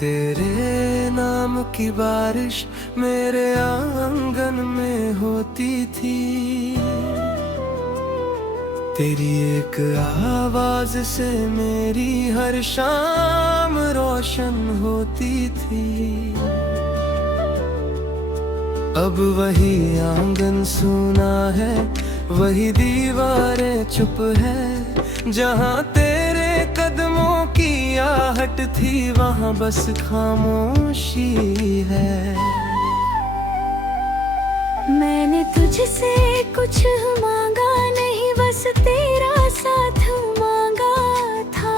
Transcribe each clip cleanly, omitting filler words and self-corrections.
तेरे नाम की बारिश मेरे आंगन में होती थी। तेरी एक आवाज से मेरी हर शाम रोशन होती थी। अब वही आंगन सूना है, वही दीवारें चुप है। जहाँ तेरे कदमों की आहट थी, वहाँ बस खामोशी है। मैंने तुझसे कुछ मांगा नहीं, बस तेरा साथ मांगा था।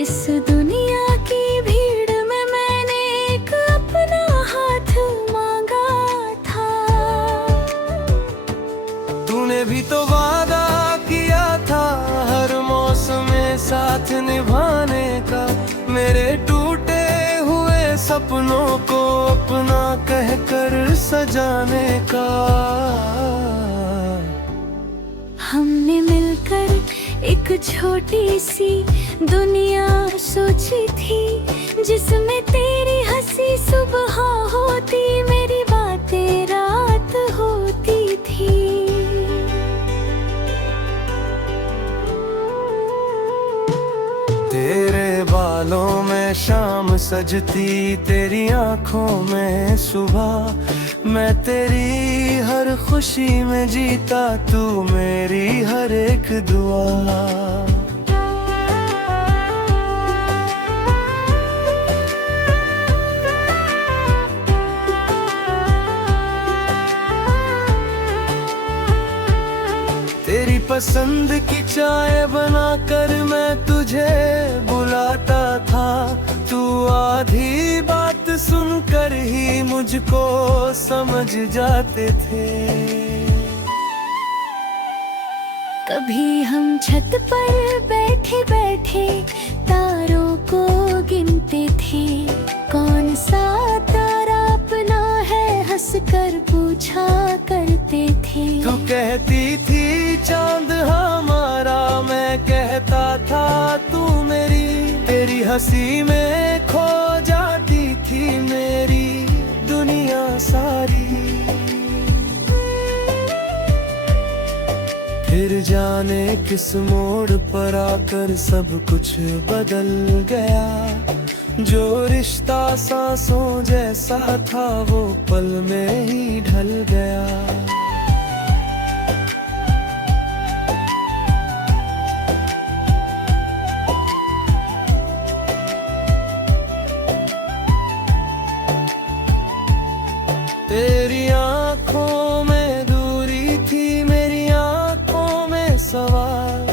इस दुनिया की भीड़ में मैंने एक अपना हाथ मांगा था। तूने भी तो वादा किया था हर मौसम में साथ निभाने का। मेरे टूटे हुए सपनों को अपना कहकर सजाने का। हमने मिलकर एक छोटी सी दुनिया सोची थी, जिसमें तेरी हंसी सुबह होती, मेरी बातें रात होती थी। तेरे बालों में शाम सजती, तेरी आंखों में सुबह। मैं तेरी हर खुशी में जीता, तू मेरी हर एक दुआ। तेरी पसंद की चाय बनाकर मैं तुझे बुलाता था। तू आधी बात सुनकर ही मुझको समझ जाते थे। कभी हम छत पर बैठे बैठे तारों को गिनते थे, कौन सा तारा अपना है, हंसकर पूछा करते थे। तू कहती थी चांद हमारा, मैं कहता था तू मेरी। तेरी हंसी में खो जाती थी मेरी दुनिया सारी। फिर जाने किस मोड़ पर आकर सब कुछ बदल गया। जो रिश्ता सांसों जैसा था, वो पल में ही ढल गया। तेरी आंखों में दूरी थी, मेरी आंखों में सवाल।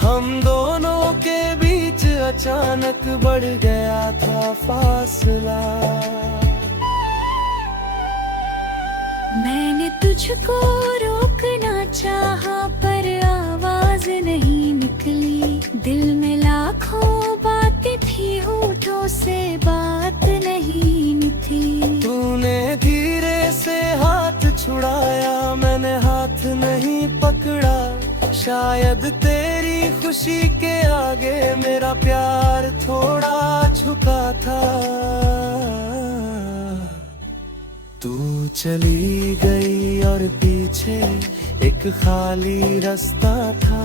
हम दोनों के बीच अचानक बढ़ गया था फासला। मैंने तुझको रोकना चाहा, पर आवाज नहीं निकली। दिल में लाखों बातें थी, होठों से बात नहीं निकली। तूने धीरे से हाथ छुड़ाया, मैंने हाथ नहीं पकड़ा। शायद तेरी खुशी के आगे मेरा प्यार थोड़ा झुका था। तू चली गई और पीछे एक खाली रास्ता था,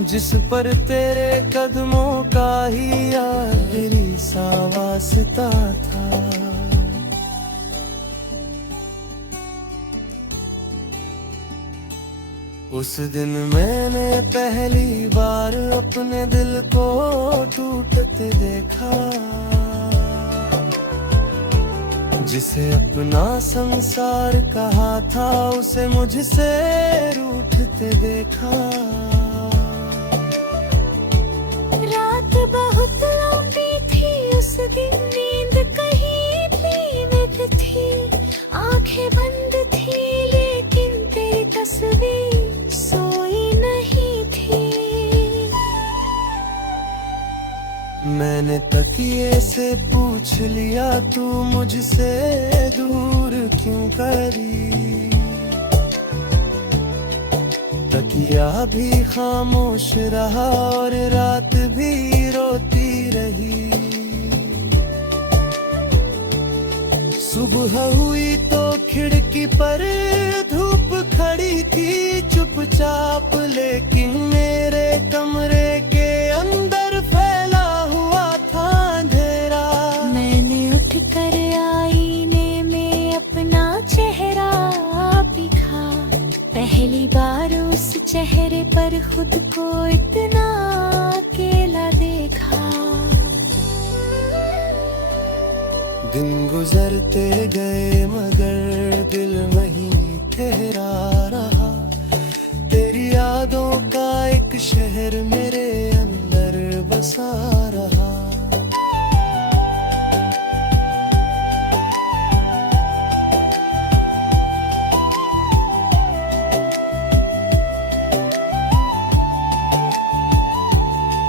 जिस पर तेरे कदमों का ही आखिरी सा वास्ता था। उस दिन मैंने पहली बार अपने दिल को टूटते देखा। जिसे अपना संसार कहा था, उसे मुझसे रूठते देखा। रात बहुत लंबी थी उस दिन, नींद कहीं बीमित थी। आंखें बंद थी लेकिन तेरी तस्वीर सोई नहीं थी। मैंने तकिए से पूछ लिया, तू मुझसे दूर क्यों करी। तकिया भी खामोश रहा और रात भी रोती रही। सुबह हुई तो खिड़की पर धूप खड़ी थी चुपचाप, लेकिन मेरे कमरे के अंदर फैला हुआ था अंधेरा। मैंने उठ कर आईने में अपना चेहरा दिखा, पहली बार उस चेहरे पर खुद को इतना अकेला देखा। दिन गुजरते गए मगर दिल वहीं ठहरा रहा। तेरी यादों का एक शहर मेरे अंदर बसा रहा।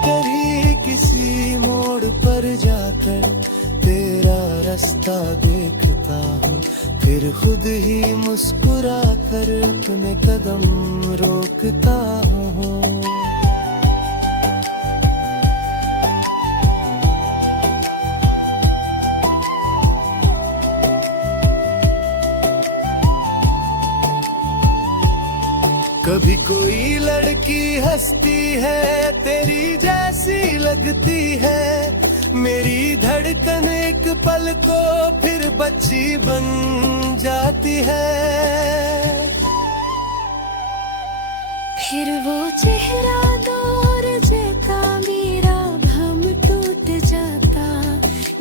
कभी किसी मोड़ पर जाकर तेरा रास्ता देखता हूँ, फिर खुद ही मुस्कुरा कर अपने कदम रोकता हूँ। कभी कोई लड़की हंसती है तेरी जैसी लगती है, मेरी धड़कन एक पल को फिर बच्ची बन जाती है। फिर वो चेहरा दौर जाता, मेरा भ्रम टूट जाता।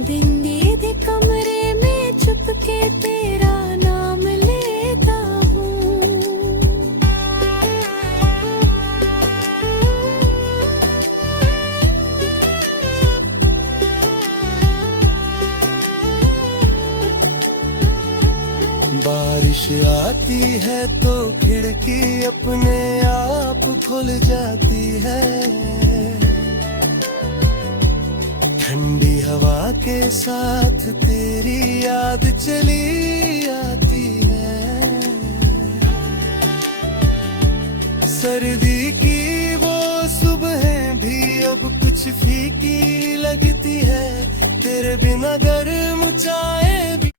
दिन नींद कमरे में चुपके तेरा नाम लेता हूँ। बारिश आती है तो खिड़की अपने आप खुल जाती है। ठंडी हवा के साथ तेरी याद चली आती है। सर्दी की वो सुबहें भी अब कुछ फीकी लगती है, तेरे बिना गर्म चाय भी।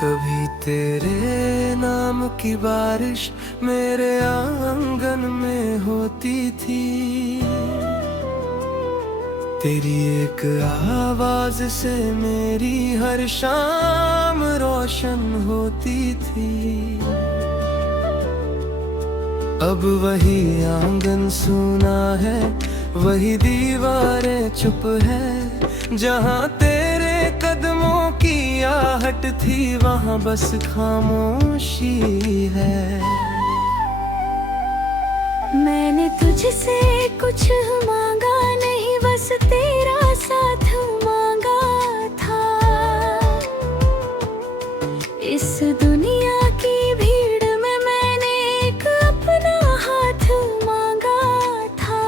कभी तेरे नाम की बारिश मेरे आंगन में होती थी, तेरी एक आवाज से मेरी हर शाम रोशन होती थी। अब वही आंगन सूना है, वही दीवारें चुप है। जहाँ तेरे कदमों की आहट थी वहाँ बस खामोशी है। मैंने तुझसे कुछ मांगा नहीं, बस तेरा साथ मांगा था। इस दुनिया की भीड़ में मैंने एक अपना हाथ मांगा था।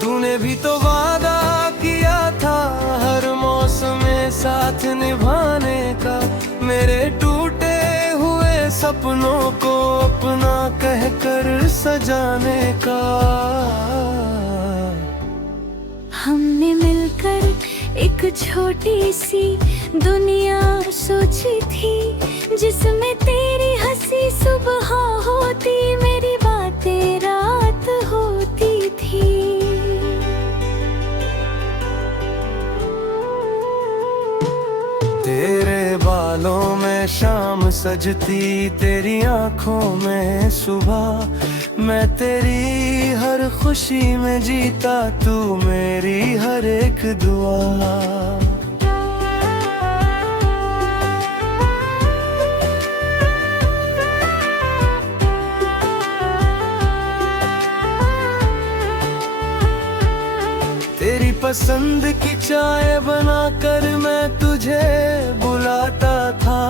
तूने भी तो वादा किया था हर मौसम में साथ निभाने का, मेरे टूटे हुए सपनों को अपना कहकर सजाने का। हमने मिलकर एक छोटी सी दुनिया सोची थी, जिसमें तेरी हंसी सुबह होती, मेरी बातें रात होती थी। तेरे बालों में शाम सजती, तेरी आंखों में सुबह। मैं तेरी हर खुशी में जीता, तू मेरी हर एक दुआ। तेरी पसंद की चाय बनाकर मैं तुझे बुलाता था।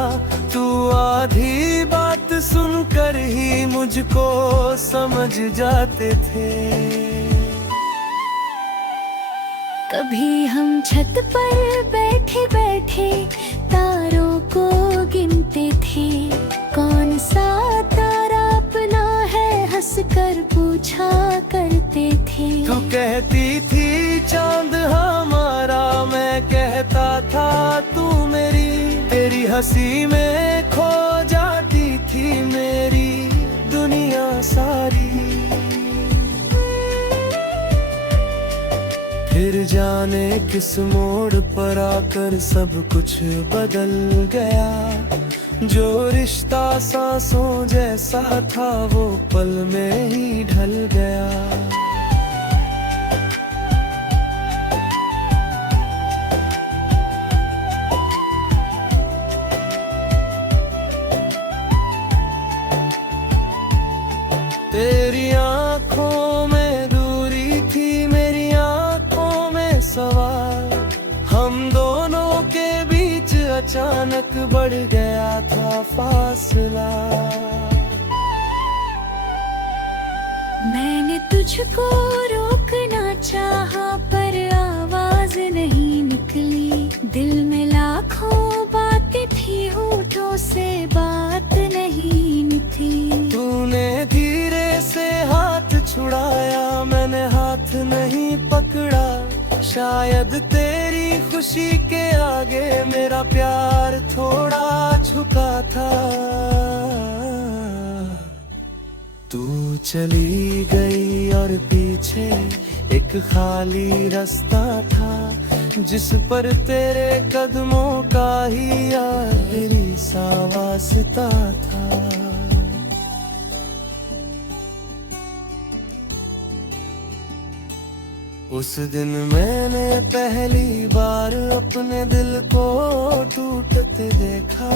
तू आधी बात सुनकर ही मुझको समझ जाते थे। कभी हम छत पर बैठे बैठे तारों को गिनते थे, कौन सा तारा अपना है हंसकर पूछा करते थे। तू कहती थी चांद हमारा, मैं कहता था तू मेरी। तेरी हंसी में खो जाती थी मेरी दुनिया सारी। फिर जाने किस मोड़ पर आकर सब कुछ बदल गया। जो रिश्ता सांसों जैसा था वो पल में ही ढल गया। तेरी आंखों में दूरी थी, मेरी आंखों में सवाल। हम दोनों के बीच अचानक बढ़ गया था फासला। मैंने तुझको रोकना चाहा पर आवाज नहीं निकली। दिल में लाखों बातें थी, होठों से बात नहीं निकली। तूने धीरे से हाथ छुड़ाया, मैंने हाथ नहीं पकड़ा। शायद तेरी खुशी के आगे मेरा प्यार थोड़ा झुका था। तू चली गई और पीछे एक खाली रास्ता था, जिस पर तेरे कदमों का ही आखिरी सा वास्ता था। उस दिन मैंने पहली बार अपने दिल को टूटते देखा।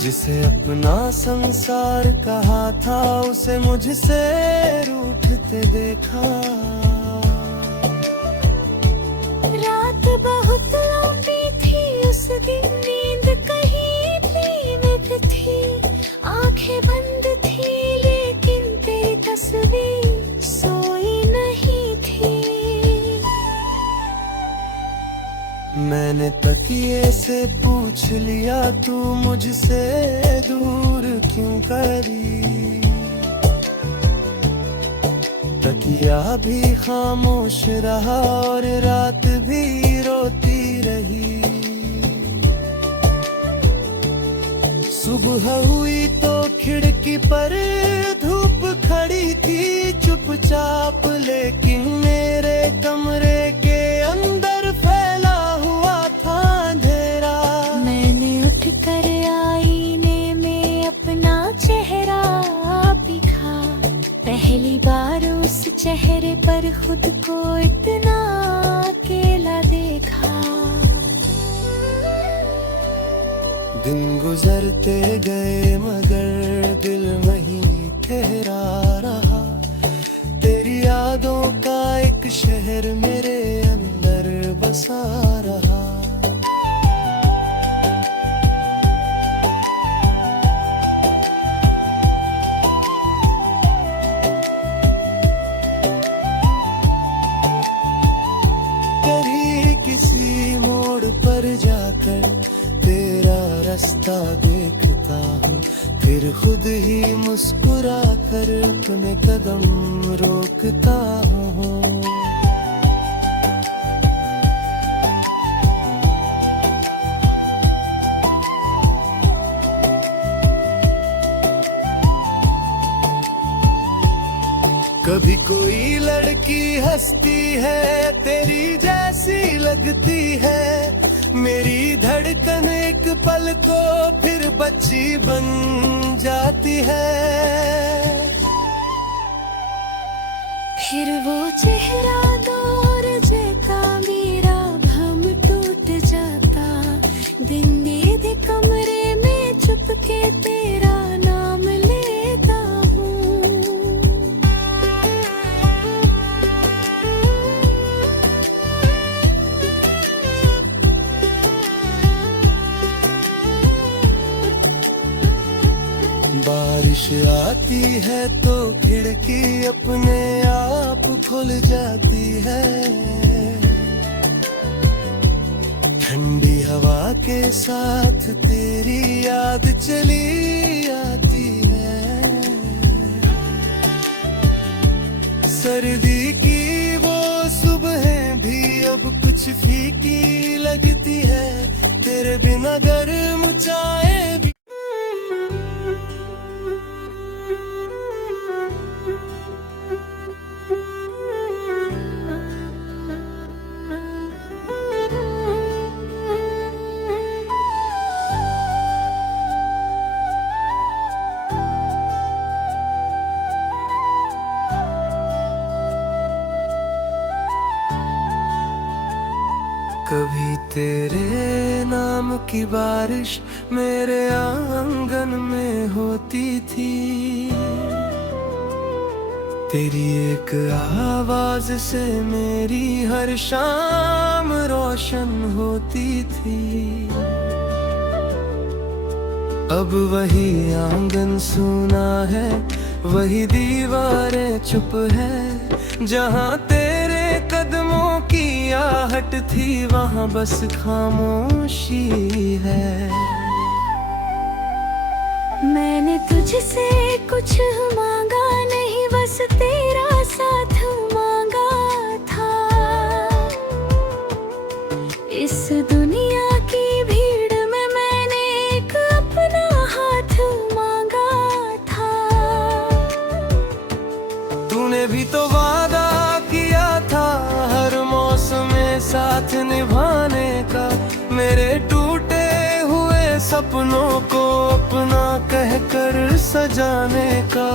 जिसे अपना संसार कहा था उसे मुझसे रूठते देखा। रात बहुत लंबी थी उस दिन, नींद कहीं भी थी। आंखें बंद थी लेकिन तेरी तस्वीर सोई नहीं थी। मैंने तकिए से पूछ लिया तू मुझसे दूर क्यों करी। तकिया भी खामोश रहा और रात भी रोती रही। सुबह हुई तो खिड़की पर धूप खड़ी थी चुपचाप, लेकिन मेरे कमरे के अंदर फैला हुआ था अंधेरा। मैंने उठकर आईने में अपना चेहरा दिखा। पहली बार उस चेहरे पर खुद को इतना अकेला देखा। दिन गुजरते गए मगर दिल वहीं ठहरा रहा। तेरी यादों का एक शहर मेरे अंदर बसा रहा। कभी किसी मोड़ पर जाकर तेरा रास्ता देखता हूँ, फिर खुद ही मुस्कुरा कर अपने कदम रोकता हूँ। कभी कोई लड़की हंसती है तेरी जैसी लगती है। मेरी धड़कन एक पल को फिर बच्ची बन जाती है। फिर वो चेहरा दूर जाता, मेरा भ्रम टूट जाता। दिन नींद कमरे में चुपके तेरा नाम लेता हूँ। बारिश आती है तो खिड़की अपने आप खुल जाती है, ठंडी हवा के साथ तेरी याद चली आती है। सर्दी की वो सुबहें भी अब कुछ फीकी लगती है, तेरे बिना गर्म चाय भी। कभी तेरे नाम की बारिश मेरे आंगन में होती थी, तेरी एक आवाज से मेरी हर शाम रोशन होती थी। अब वही आंगन सूना है, वही दीवारें चुप है, जहाँ तेरे कदमों की आहट थी वहाँ बस खामोशी है। मैंने तुझसे कुछ मांगा नहीं, बस तेरा साथ मांगा था। इस दुनिया की भीड़ में मैंने एक अपना हाथ मांगा था। तूने भी तो वादा किया था हर मौसम में साथ निभाने का, मेरे टूटे हुए सपनों को अपना कहकर सजाने का।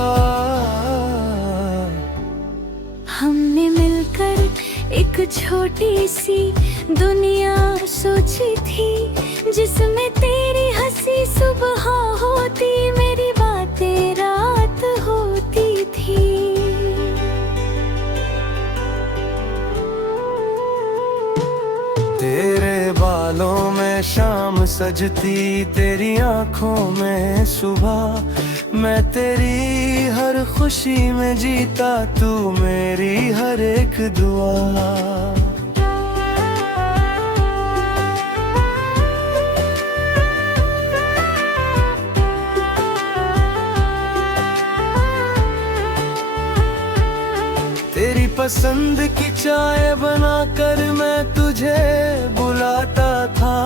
हमने मिलकर एक छोटी सी दुनिया सोची थी, जिसमें तेरी हंसी सुबह होती, मेरी बातें रात होती थी। तेरे बालों में शाम सजती, तेरी आंखों में सुबह, मैं तेरी हर खुशी में जीता, तू मेरी हर एक दुआ। तेरी पसंद की चाय बनाकर मैं तुझे बुलाता था,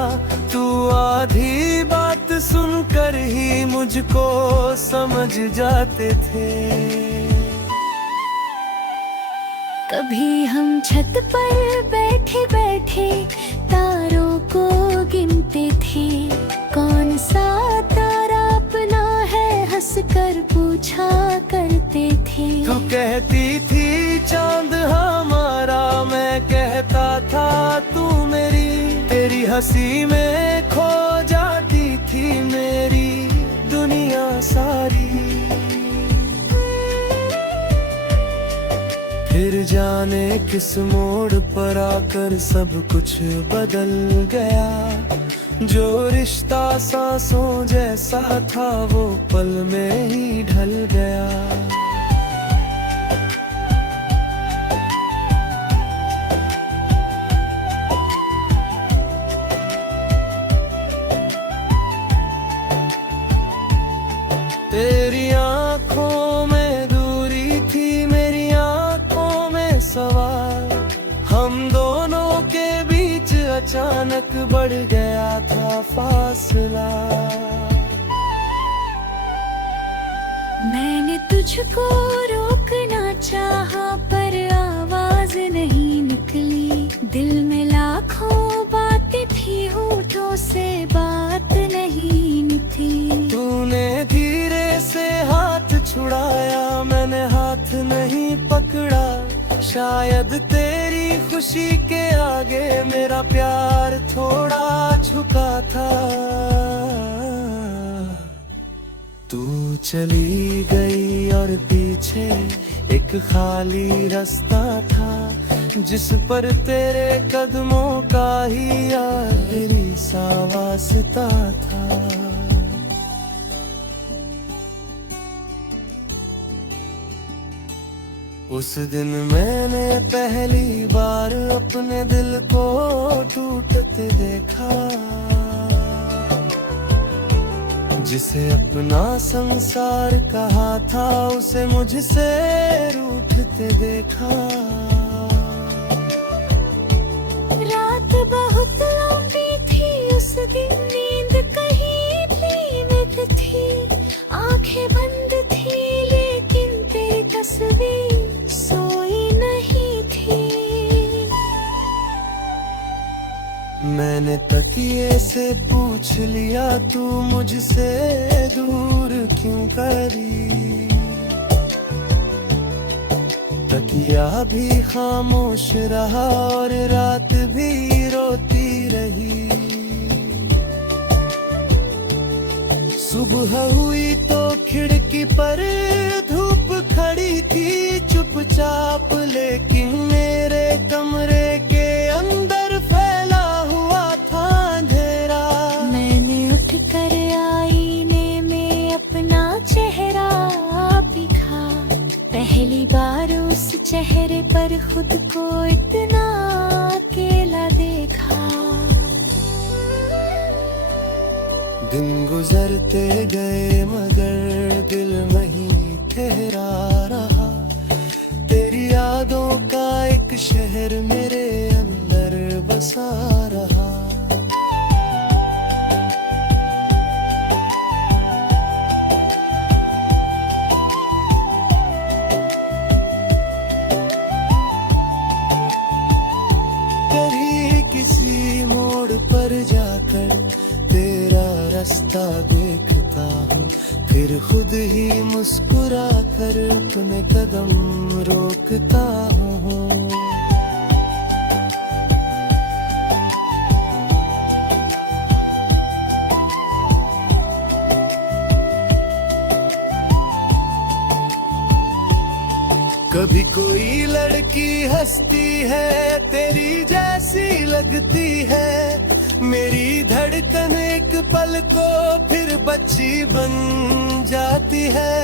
तू आधी बात सुनकर ही मुझको समझ जाते थे। कभी हम छत पर बैठे बैठे तारों को गिनते थे, कौन सा तारा अपना है हंसकर पूछा करते थे। तू कहती थी चांद हमारा, मैं कहता था तू मेरी, तेरी हंसी में खो जाती थी मेरी दुनिया सारी। फिर जाने किस मोड़ पर आकर सब कुछ बदल गया, जो रिश्ता सांसों जैसा था वो पल में ही ढल गया। तेरी आंखों में दूरी थी, मेरी आंखों में सवाल, हम दोनों के बीच अचानक बढ़ गया था फासला। मैंने तुझको रोकना चाहा पर आवाज नहीं निकली, दिल में लाखों बातें थी, होठों से बात नहीं निकली। तूने धीरे से हाथ छुड़ाया, मैंने हाथ नहीं पकड़ा, शायद तेरी खुशी के आगे मेरा प्यार थोड़ा झुका था। तू चली गई और पीछे एक खाली रास्ता था, जिस पर तेरे कदमों का ही आखिरी सा वास्ता था। उस दिन मैंने पहली बार अपने दिल को टूटते देखा, जिसे अपना संसार कहा था उसे मुझसे रूठते देखा। रात बहुत लंबी थी उस दिन, नींद कहीं भी थी, आंखें बंद थी लेकिन तेरी तस्वीर सोई नहीं थी। मैंने तकिए से पूछ लिया तू मुझसे दूर क्यों करी, तकिया भी खामोश रहा और रात भी रोती रही। सुबह हुई तो खिड़की पर धूप खड़ी थी चुपचाप, लेकिन मेरे कमरे के अंदर फैला हुआ था अंधेरा। मैंने उठ कर आईने में अपना चेहरा दिखा, पहली बार उस चेहरे पर खुद को इतना अकेला देखा। दिन गुजरते गए मगर दिल वहीं ठहरा रहा, तेरी यादों का एक शहर मेरे अंदर बसा रहा। कहीं किसी मोड़ पर जाकर तेरा रास्ता देखता हूँ, फिर खुद ही मुस्कुरा कर अपने कदम रोकता हूँ। कभी कोई लड़की हंसती है तेरी जैसी लगती है, मेरी धड़कन एक पल को फिर बच्ची बन जाती है।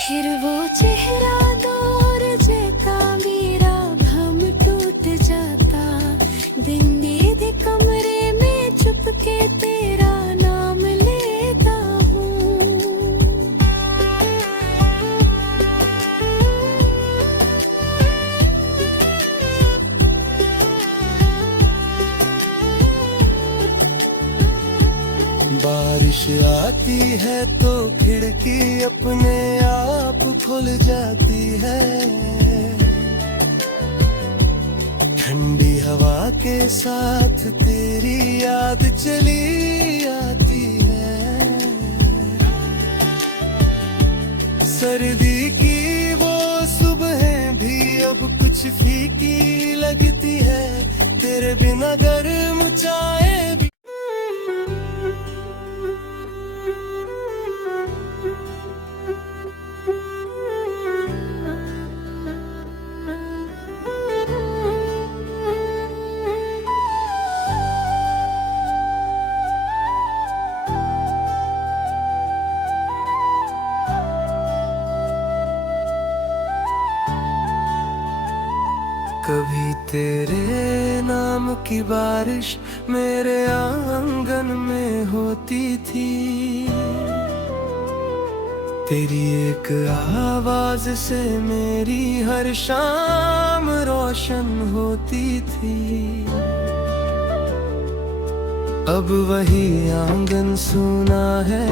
फिर वो चेहरा दूर जाता, मेरा भ्रम टूट जाता, दिन नींद कमरे में चुपके तेरा नाम लेता हूँ। बारिश आती है तो खिड़की अपने आप खुल जाती है, ठंडी हवा के साथ तेरी याद चली आती है। सर्दी की वो सुबहें भी अब कुछ फीकी लगती है, तेरे बिना गर्म चाय भी। कभी तेरे नाम की बारिश मेरे आंगन में होती थी, तेरी एक आवाज से मेरी हर शाम रोशन होती थी। अब वही आंगन सूना है,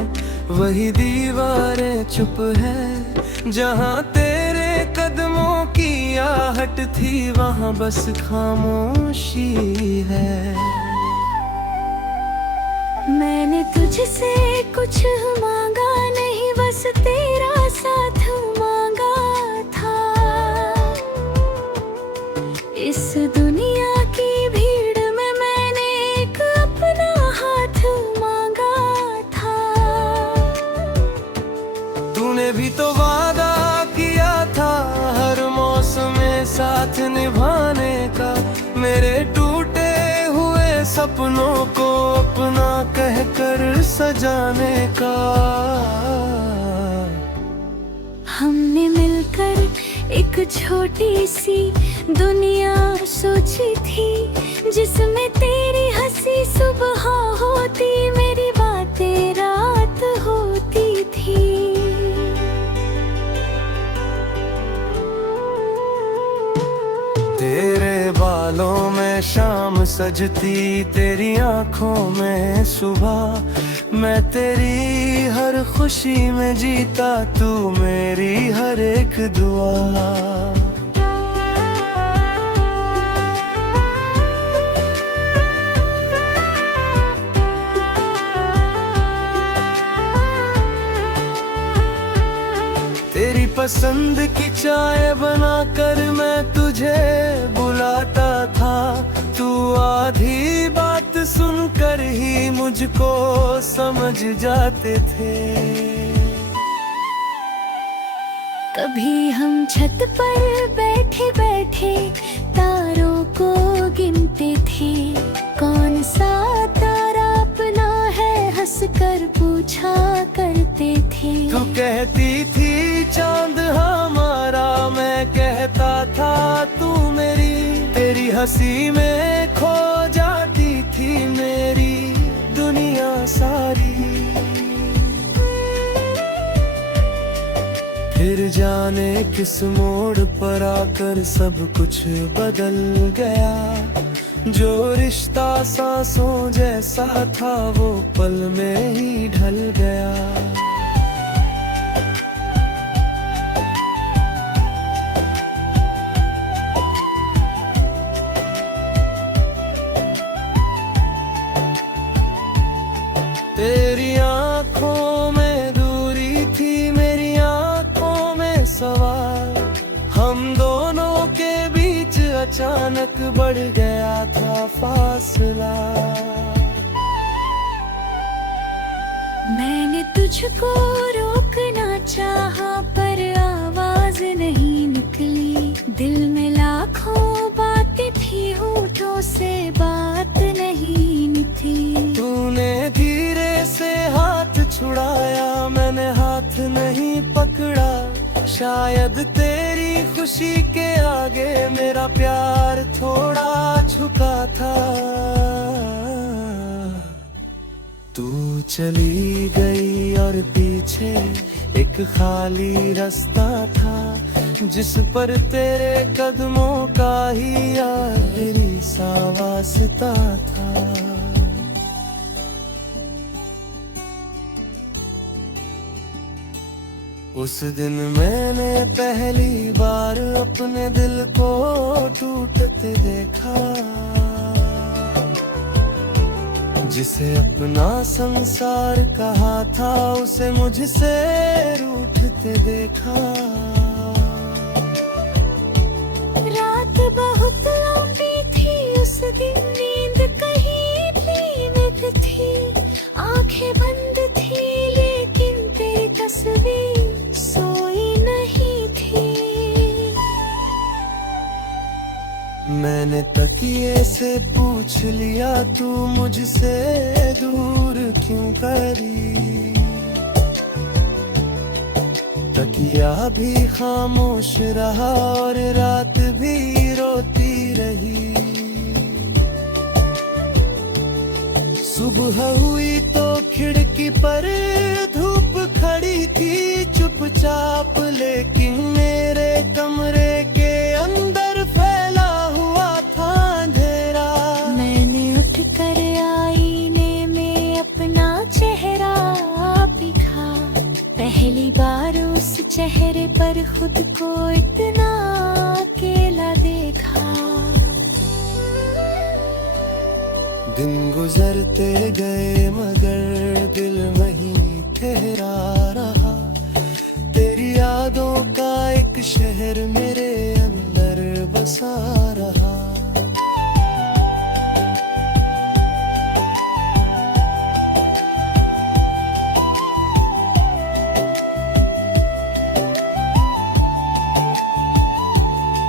वही दीवारें चुप है, जहाँ तेरे कदमों की आहट थी वहाँ बस खामोशी है। मैंने तुझसे कुछ मांगा नहीं, बस तेरा साथ मांगा था। इस दुनिया की भीड़ में मैंने एक अपना हाथ मांगा था। तूने भी तो वादा किया था हर मौसम में साथ निभाने का, मेरे टूटे हुए सपनों को अपना कहकर सजाने का। छोटी सी दुनिया सोची थी, जिसमें तेरी हंसी सुबह होती, मेरी बातें रात होती थी। तेरे बालों में शाम सजती, तेरी आंखों में सुबह, मैं तेरी हर खुशी में जीता, तू मेरी हर एक दुआ। तेरी पसंद की चाय बनाकर मैं तुझे बुलाता था, तू आधी बात सुनकर ही मुझको समझ जाते थे। कभी हम छत पर बैठे बैठे तारों को गिनते थे, कौन सा तारा अपना है हंसकर पूछा करते थे। तू कहती थी चांद हमारा, मैं कहता था तू मेरी, तेरी हंसी में खो जाती थी मेरी दुनिया सारी। फिर जाने किस मोड़ पर आकर सब कुछ बदल गया, जो रिश्ता सांसों जैसा था वो पल में ही ढल गया। तेरी आंखों में दूरी थी, मेरी आंखों में सवाल, हम दोनों के बीच अचानक बढ़ गया था फासला। मैंने तुझको रोकना चाहा पर आवाज नहीं निकली, दिल में लाखों बातें थी, होठों से बात नहीं निकली। तूने धीरे से हाथ छुड़ाया, मैंने हाथ नहीं पकड़ा, शायद तेरी खुशी के आगे मेरा प्यार थोड़ा झुका था। तू चली गई और पीछे एक खाली रास्ता था, जिस पर तेरे कदमों का ही आखिरी सा वास्ता था। उस दिन मैंने पहली बार अपने दिल को टूटते देखा, जिसे अपना संसार कहा था उसे मुझसे रूठते देखा। रात बहुत लंबी थी उस दिन, नींद कहीं भी थी, आंखें बंद थी लेकिन तेरी तस्वीर सोई नहीं थी। मैंने तकिए से पूछ लिया तू मुझसे दूर क्यों करी, तकिया भी खामोश रहा और रात भी रोती रही। सुबह हुई तो खिड़की पर धूप खड़ी थी चुपचाप, लेकिन मेरे कमरे के अंदर फैला हुआ था अंधेरा। मैंने उठकर आईने में अपना चेहरा दिखा, पहली बार उस चेहरे पर खुद को इतना अकेला देखा। दिन गुजरते गए मगर दिल वहीं ठहरा रहा, तेरी यादों का एक शहर मेरे अंदर बसा रहा।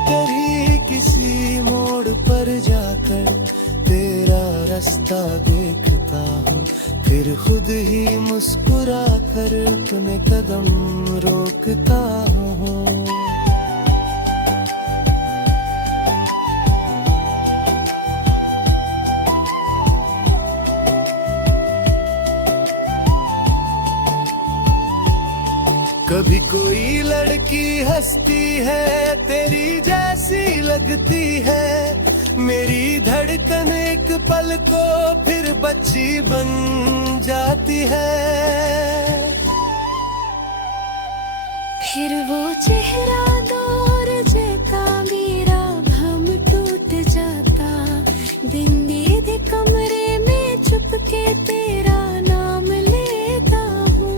कभी किसी मोड़ पर जाकर तेरा रास्ता देखता हूँ, फिर खुद ही मुस्कुरा कर अपने कदम रोकता हूँ। कभी कोई लड़की हंसती है तेरी जैसी लगती है, मेरी धड़कन एक पल को फिर बच्ची बन जाती है। फिर वो चेहरा दूर जैता मेरा भम टूट जाता, दिन नींद कमरे में चुपके तेरा नाम लेता हूँ।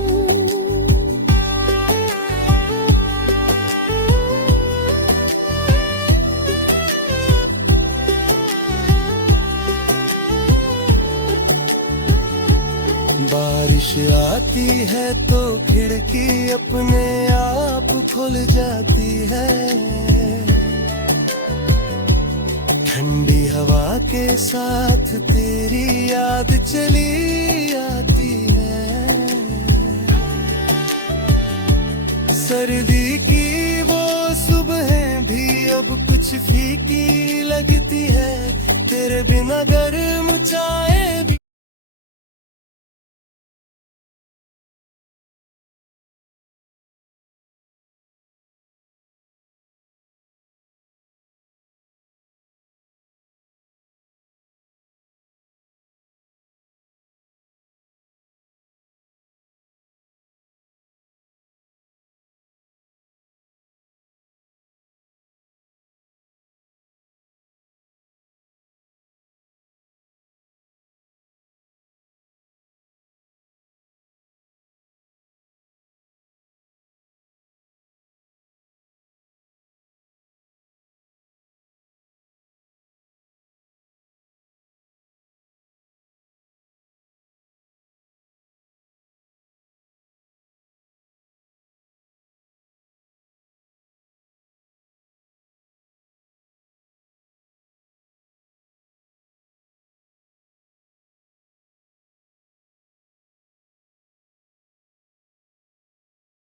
बारिश आती है तो खिड़की अपने आप खुल जाती है, ठंडी हवा के साथ तेरी याद चली आती है। सर्दी की वो सुबहें भी अब कुछ फीकी लगती है, तेरे बिना गर्म चाय